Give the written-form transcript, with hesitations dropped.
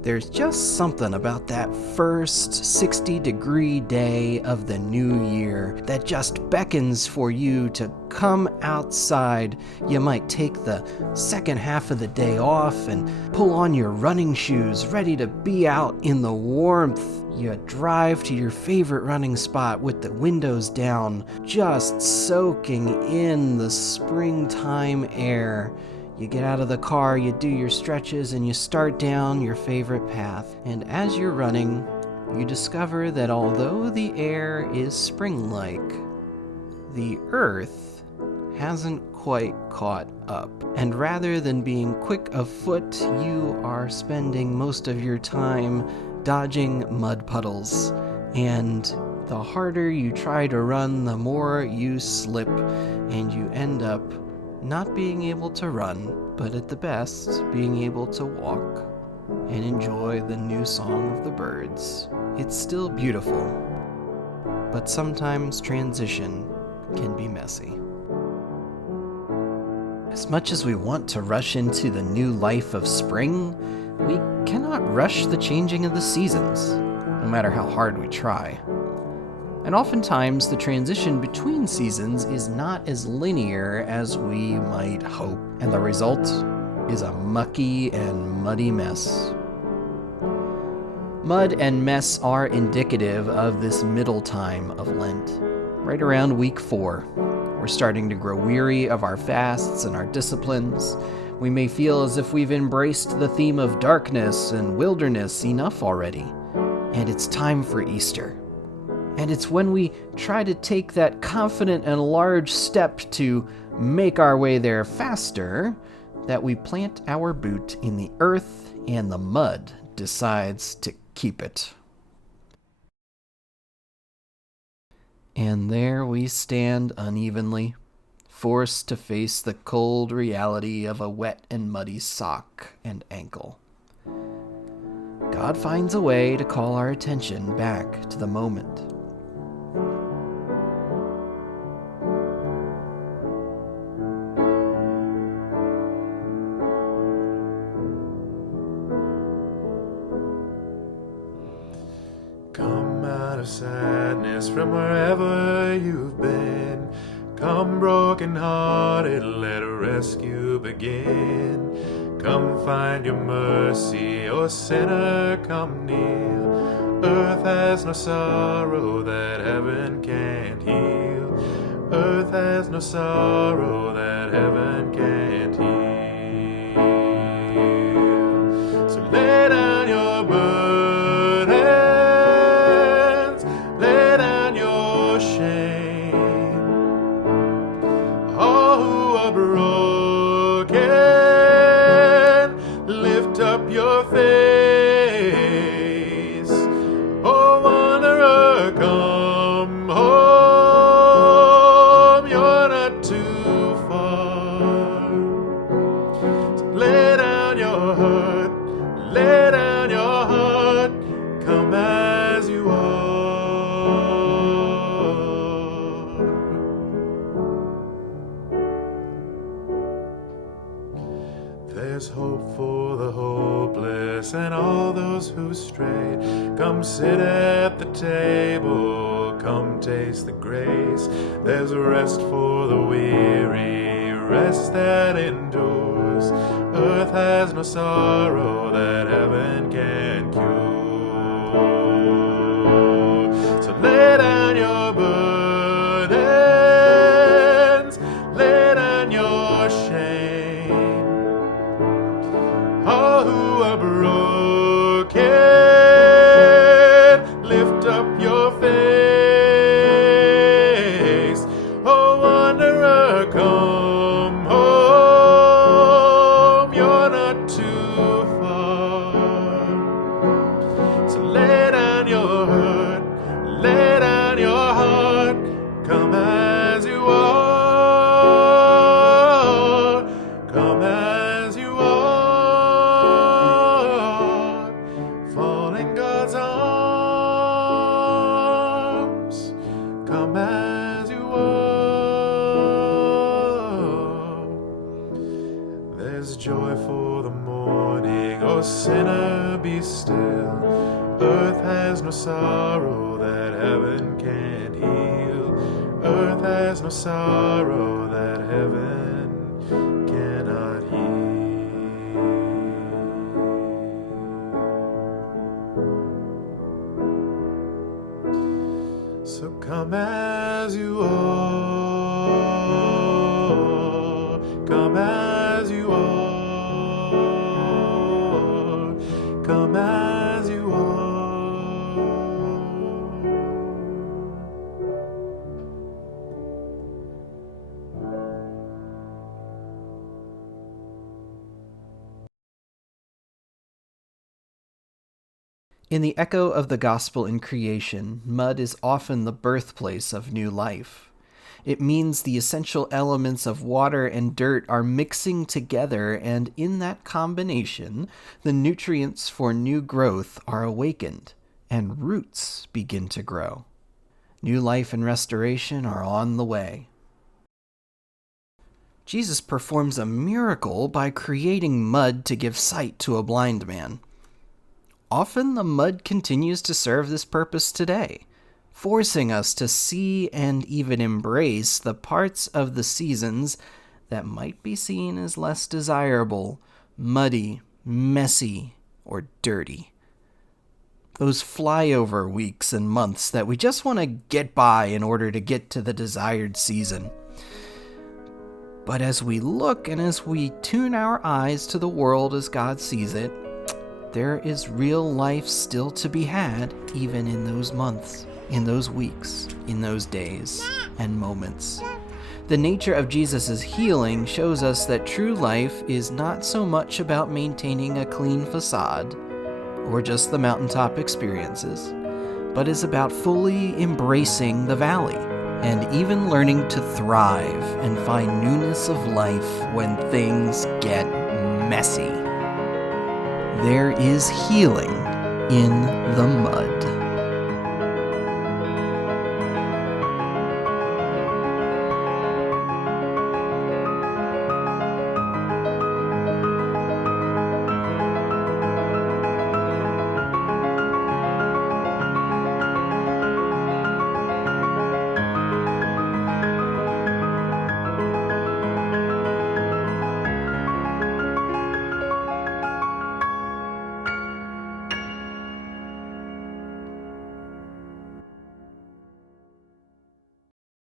There's just something about that first 60-degree day of the new year that just beckons for you to come outside. You might take the second half of the day off and pull on your running shoes, ready to be out in the warmth. You drive to your favorite running spot with the windows down, just soaking in the springtime air. You get out of the car, you do your stretches, and you start down your favorite path. And as you're running, you discover that although the air is spring-like, the earth hasn't quite caught up. And rather than being quick of foot, you are spending most of your time dodging mud puddles. And the harder you try to run, the more you slip, and you end up not being able to run, but at the best, being able to walk and enjoy the new song of the birds. It's still beautiful, but sometimes transition can be messy. As much as we want to rush into the new life of spring, we cannot rush the changing of the seasons, no matter how hard we try. And oftentimes, the transition between seasons is not as linear as we might hope, and the result is a mucky and muddy mess. Mud and mess are indicative of this middle time of Lent. Right around week 4, we're starting to grow weary of our fasts and our disciplines. We may feel as if we've embraced the theme of darkness and wilderness enough already, and it's time for Easter. And it's when we try to take that confident and large step to make our way there faster that we plant our boot in the earth and the mud decides to keep it. And there we stand unevenly, forced to face the cold reality of a wet and muddy sock and ankle. God finds a way to call our attention back to the moment. Come out of sadness from wherever you've been. Come broken-hearted, let rescue begin. Come find your mercy, O sinner, come kneel. Earth has no sorrow that heaven can't heal. Earth has no sorrow that heaven can't heal. So lay down your burdens, lay down your shame. All who are broken, lift up your face. Oh, wanderer, come home. You're not too far. So lay down your heart, lay down your heart. Come as you are. There's hope for the hopeless and all those who strayed. Come sit at the table, come taste the grace. There's rest for the weary, rest that endures. Earth has no sorrow that heaven can cure. So lay down your burdens, lay down your shame. All who are broken, lift up your face. Oh, wanderer, come home. You're not too far. So lay down your hurt, lay down your heart. Come as you are. Come as you are. Fall in God's arms. Come as you are. There's joy for the morning. O sinner, be still. Earth has no sorrow that heaven can't heal. Earth has no sorrow that heaven cannot heal. So come as you are, come as you are, come as you are. In the echo of the gospel in creation, mud is often the birthplace of new life. It means the essential elements of water and dirt are mixing together, and in that combination, the nutrients for new growth are awakened, and roots begin to grow. New life and restoration are on the way. Jesus performs a miracle by creating mud to give sight to a blind man. Often the mud continues to serve this purpose today, forcing us to see and even embrace the parts of the seasons that might be seen as less desirable, muddy, messy, or dirty. Those flyover weeks and months that we just want to get by in order to get to the desired season. But as we look and as we tune our eyes to the world as God sees it, there is real life still to be had, even in those months, in those weeks, in those days and moments. The nature of Jesus' healing shows us that true life is not so much about maintaining a clean facade or just the mountaintop experiences, but is about fully embracing the valley and even learning to thrive and find newness of life when things get messy. There is healing in the mud.